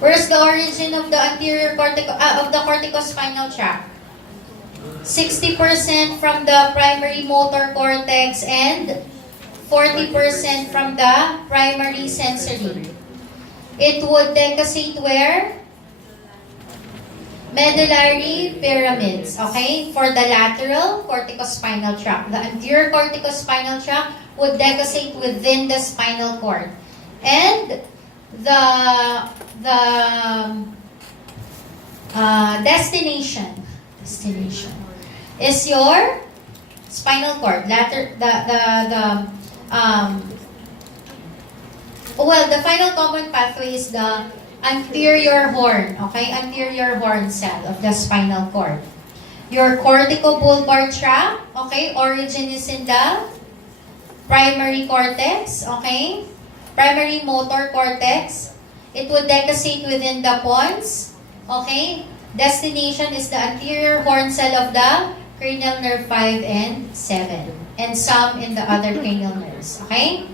Where's the origin of the anterior of the corticospinal tract? 60% from the primary motor cortex and 40% from the primary sensory. It would decussate where? Medullary pyramids, okay? For the lateral corticospinal tract. The anterior corticospinal tract would decussate within the spinal cord. And the destination is your spinal cord. The final common pathway is the anterior horn, okay? Anterior horn cell of the spinal cord. Your corticobulbar tract, okay? Origin is in the primary cortex, okay? Primary motor cortex. It would decussate within the pons, okay? Destination is the anterior horn cell of the cranial nerve 5 and 7. And some in the other cranial nerves, okay?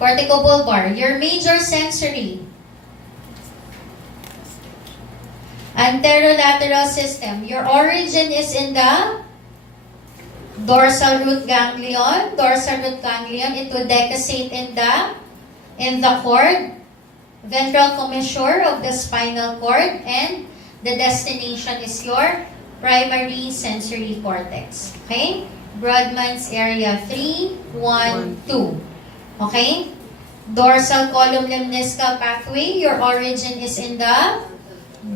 Corticobulbar. Your major sensory. Anterolateral system. Your origin is in the dorsal root ganglion. Dorsal root ganglion. It would decussate in the cord. Ventral commissure of the spinal cord. And the destination is your primary sensory cortex. Okay? Brodmann's area 3, 1, 2. Okay? Dorsal column lemniscal pathway. Your origin is in the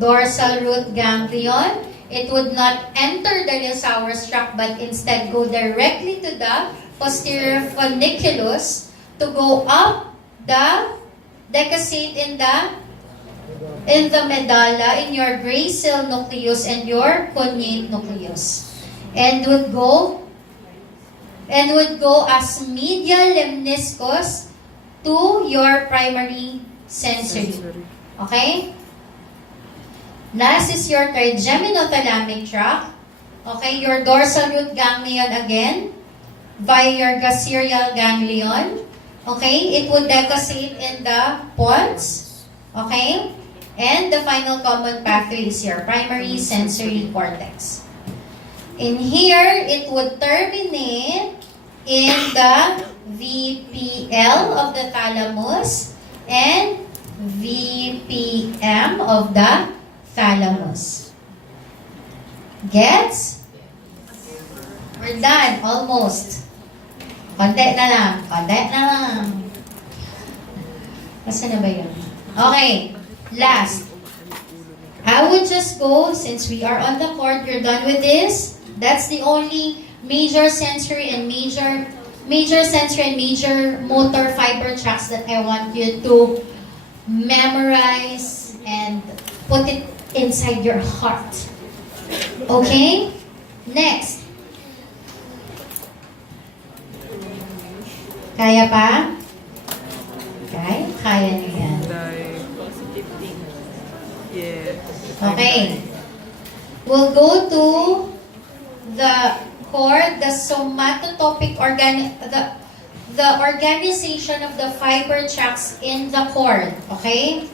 dorsal root ganglion. It would not enter the Lissauer's tract but instead go directly to the posterior funiculus to go up the decussate in the medulla, in your gracile nucleus and your cuneate nucleus. And would go as medial lemniscus to your primary sensory. Okay? Last is your trigeminothalamic tract. Okay, your dorsal root ganglion again, via your gastrial ganglion. Okay, it would decussate in the pons. Okay? And the final common pathway is your primary sensory cortex. In here, it would terminate in the VPL of the thalamus and VPM of the thalamus. Gets? We're done. Almost. Konti na lang. Kasi na ba yun? Okay. Last. I would just go, since we are on the court, you're done with this. That's the only major sensory and major motor fiber tracts that I want you to memorize and put it inside your heart. Okay? Next. Kaya pa? Kaya niyo yan. Okay. We'll go to the cord, the somatotopic the organization of the fiber tracts in the cord. Okay?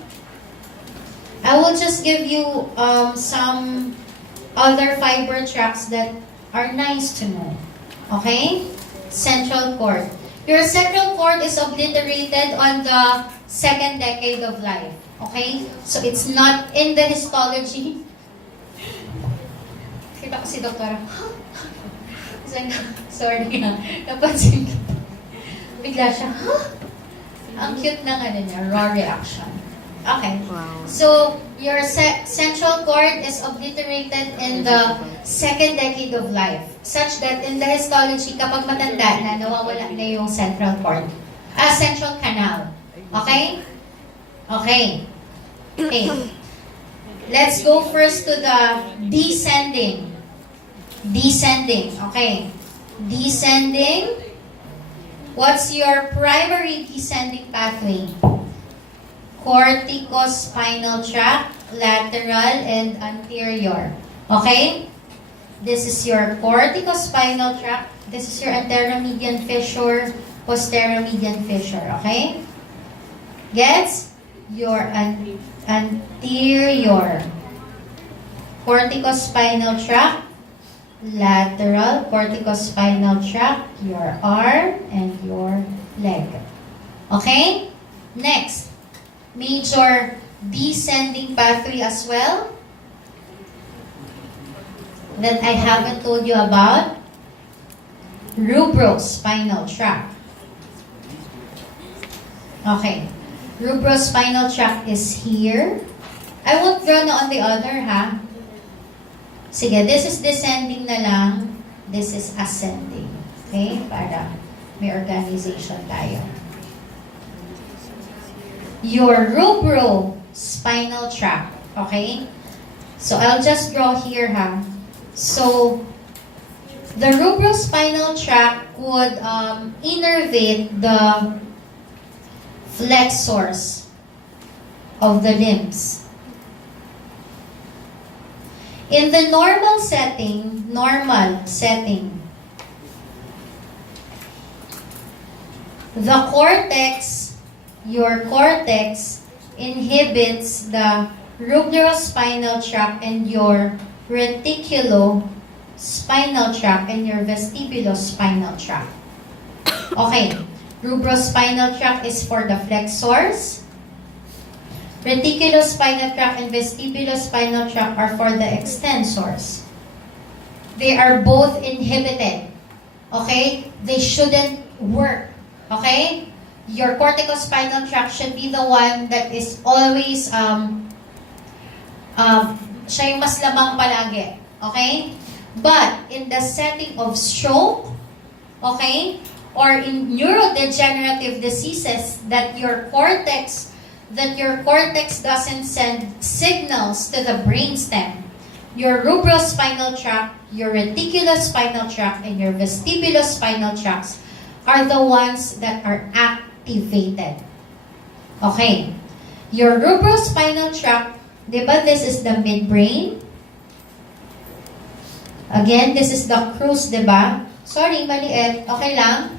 I will just give you some other fiber tracts that are nice to know. Okay? Central cord. Your central cord is obliterated on the second decade of life. Okay? So it's not in the histology. Kita ko si doktora. Sorry ha. Napansin ko. Bigla siya, ang cute ng raw reaction. Okay. Wow. So, your central cord is obliterated in the second decade of life, such that in the histology, kapag matanda na, nawawala na yung central cord. Central canal. Okay? Okay. Okay. Let's go first to the descending. Descending. Okay. Descending. What's your primary descending pathway? Corticospinal tract, lateral, and anterior. Okay? This is your corticospinal tract. This is your anteromedian fissure, posteromedian fissure. Okay? Gets? your anterior corticospinal tract, lateral corticospinal tract, your arm, and your leg. Okay? Next, major descending pathway as well that I haven't told you about, rubrospinal tract. Okay. Rubrospinal tract is here. I won't draw na on the other, ha? Sige, this is descending na lang. This is ascending. Okay? Para may organization tayo. Your rubrospinal tract. Okay? So, I'll just draw here, ha? So, the rubrospinal tract would innervate the flexors of the limbs. In the normal setting, the cortex, your cortex, inhibits the rubrospinal tract and your reticulospinal tract and your vestibulospinal tract. Okay, rubrospinal tract is for the flexors. Reticulospinal tract and vestibulospinal tract are for the extensors. They are both inhibited. Okay? They shouldn't work. Okay? Your corticospinal tract should be the one that is always, siya yung mas lamang palagi. Okay? But, in the setting of stroke, okay, or in neurodegenerative diseases that your cortex doesn't send signals to the brainstem, your rubrospinal tract, your reticulospinal tract, and your vestibulospinal tracts are the ones that are activated. Okay. Your rubrospinal tract, di ba, this is the midbrain. Again, this is the crus, di ba? Sorry, maliit. Okay lang?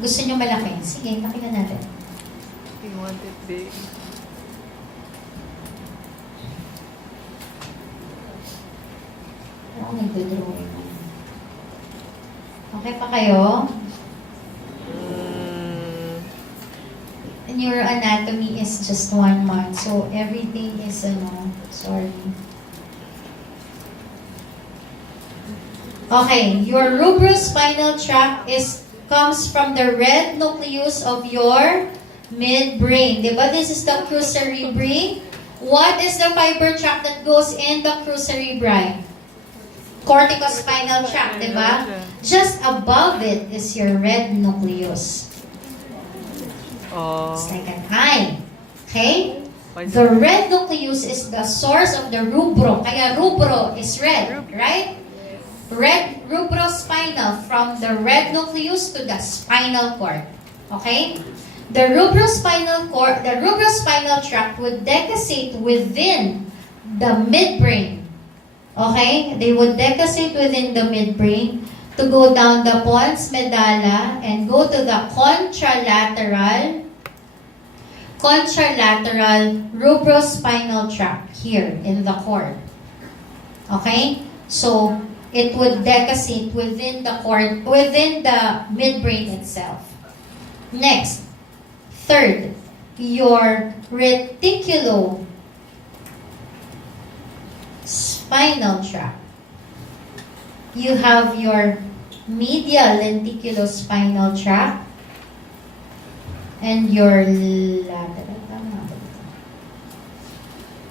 Gusto nyo malaki? Sige, pakinggan natin. You want it big. Ako nagdodrawing. Okay pa kayo? Neuroanatomy is just 1 month. So, everything is, sorry. Okay, your rubrospinal tract comes from the red nucleus of your midbrain. Diba? This is the crus cerebri. What is the fiber tract that goes in the crus cerebri? Corticospinal tract, diba? Just above it is your red nucleus. It's like an eye. Okay? The red nucleus is the source of the rubro. Kaya rubro is red, right? Red rubrospinal, from the red nucleus to the spinal cord. Okay? The rubrospinal tract would decussate within the midbrain. Okay? They would decussate within the midbrain to go down the pons medulla and go to the contralateral rubrospinal tract here in the cord. Okay? So, it would decussate within the midbrain itself. Next, third, your reticulospinal tract. You have your medial lenticulospinal tract and your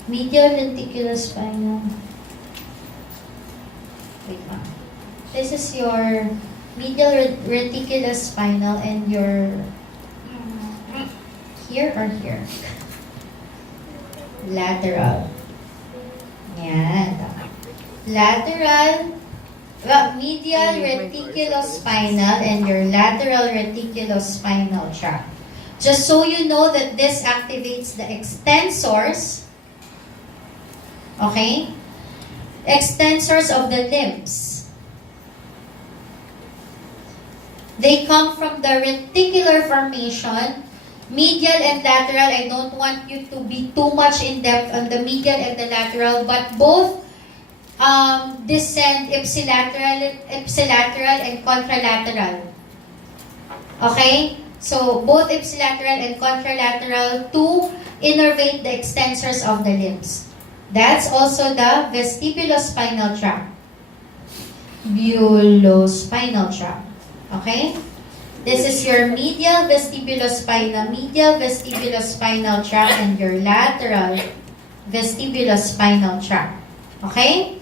medial lenticulospinal. Wait lang. This is your medial reticulospinal and your here or here? Lateral. Yan. Lateral, medial reticulospinal and your lateral reticulospinal tract. Just so you know that this activates the extensors. Okay? Extensors of the limbs. They come from the reticular formation. Medial and lateral, I don't want you to be too much in depth on the medial and the lateral, but both descend ipsilateral and contralateral. Okay? So, both ipsilateral and contralateral to innervate the extensors of the limbs. That's also the vestibulospinal tract. Bulospinal tract. Okay? This is your medial vestibulospinal tract and your lateral vestibulospinal tract. Okay?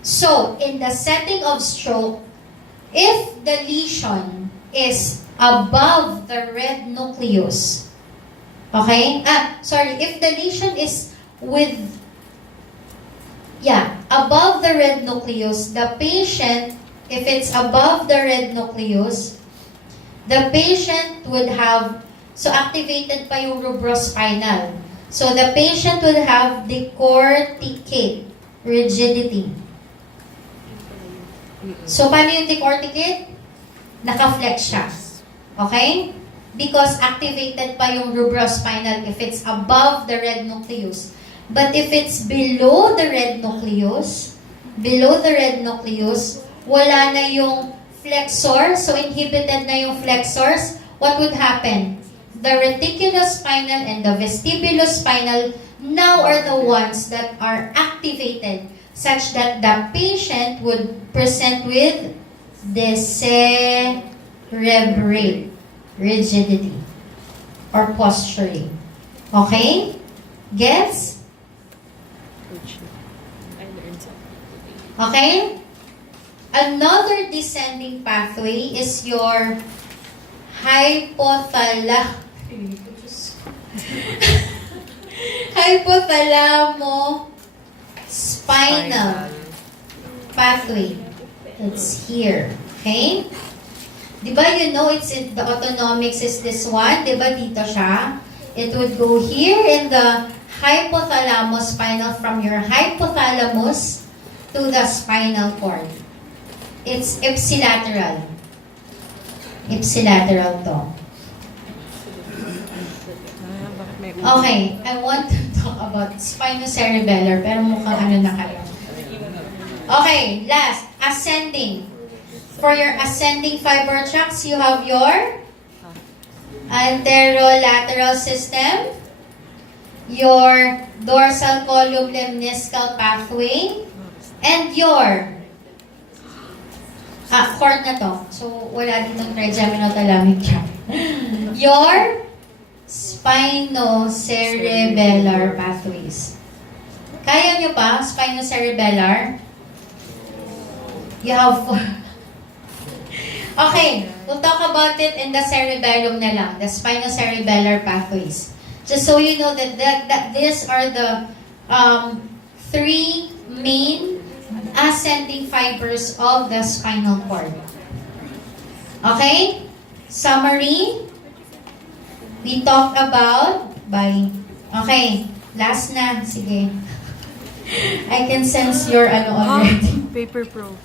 So, in the setting of stroke, if the lesion is above the red nucleus, okay? If the lesion is above the red nucleus, the patient, if it's above the red nucleus, the patient would have, so activated pa yung rubrospinal. So the patient would have decorticate rigidity. So paano yung decorticate? Naka-flex siya. Okay? Because activated pa yung rubrospinal if it's above the red nucleus. But if it's below the red nucleus, wala na yung flexor, so inhibited na yung flexors, what would happen? The reticulospinal and the vestibulospinal now are the ones that are activated such that the patient would present with decerebrate rigidity or posturing. Okay? Gets? Okay? Another descending pathway is your hypothalamo-spinal pathway. It's here. Okay? Diba you know the autonomics is this one? Diba dito siya? It would go here in the hypothalamus spinal, from your hypothalamus to the spinal cord. It's ipsilateral. Ipsilateral to. Okay, I want to talk about spinocerebellar, pero mukhang ano na kayo. Okay, last, ascending. For your ascending fiber tracts, you have your anterolateral system, your dorsal column lemniscal pathway, and your cord na to. So, wala ditong trigeminothalamic tract. Your spinocerebellar pathways. Kaya nyo pa, spinocerebellar? You have four. Okay, we'll talk about it in the cerebellum na lang, the spinocerebellar pathways. Just so you know that these are the three main ascending fibers of the spinal cord. Okay? Summary. We talked about okay, last na. Sige. I can sense your already. Paper pro.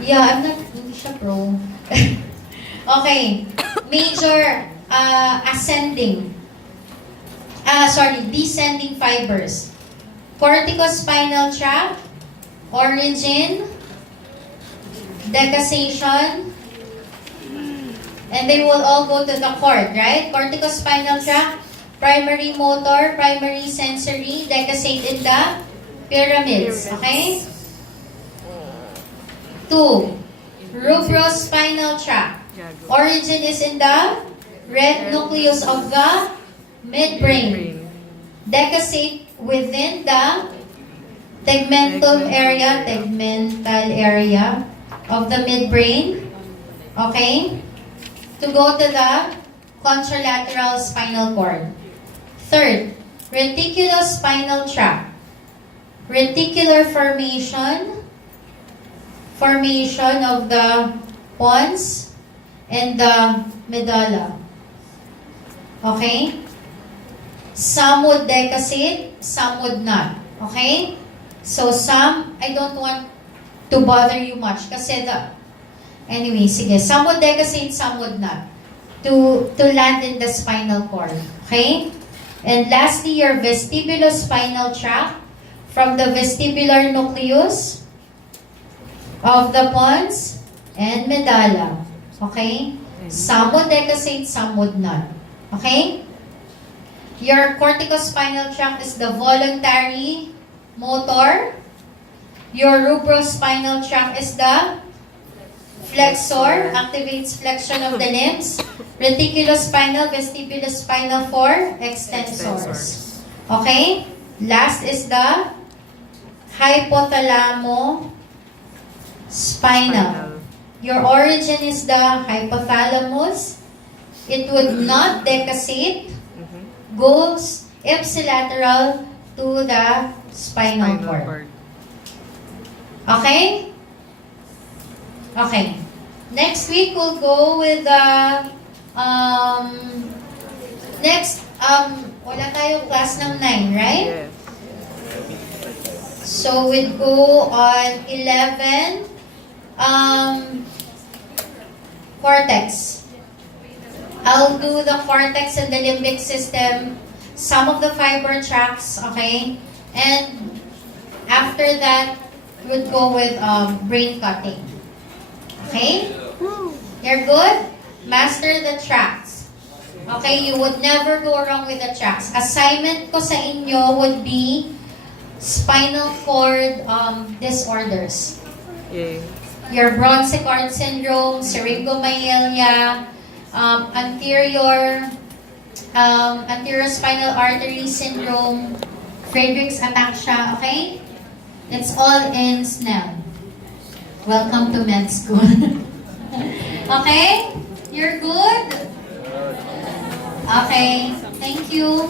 Yeah, hindi siya pro. Okay. Major descending fibers. Corticospinal tract, origin, decussation, and they will all go to the cord, right? Corticospinal tract, primary motor, primary sensory, decussate in the pyramids, okay? 2. Rubrospinal tract. Origin is in the red nucleus of the midbrain. Decussate within the tegmental area of the midbrain. Okay? To go to the contralateral spinal cord. 3rd, reticulospinal tract. Reticular formation of the pons and the medulla. Okay? Some would decussate, some would not. Okay? So some, I don't want to bother you much kasi anyway, sige, some would decussate, some would not. to land in the spinal cord. Okay? And lastly, your vestibulospinal tract from the vestibular nucleus of the pons and medulla. Okay? Some would decussate, some would not. Okay? Your corticospinal tract is the voluntary motor. Your rubrospinal tract is the flexor, activates flexion of the limbs. Reticulospinal, vestibulospinal for extensors. Okay? Last is the hypothalamo-spinal. Your origin is the hypothalamus. It would not decussate. Goes ipsilateral to the spinal cord. Okay? Okay. Next week, we'll go with the, wala tayong class ng 9, right? Yes. So, we'll go on 11, cortex. I'll do the cortex and the limbic system, some of the fiber tracts, okay? And after that, we'll go with brain cutting. Okay? You're good? Master the tracts. Okay? You would never go wrong with the tracts. Assignment ko sa inyo would be spinal cord disorders. Yay. Your bronchicord syndrome, syringomyelia, anterior spinal artery syndrome, Friedreich's ataxia, okay? It's all in Snell. Welcome to med school. Okay? You're good? Okay. Thank you.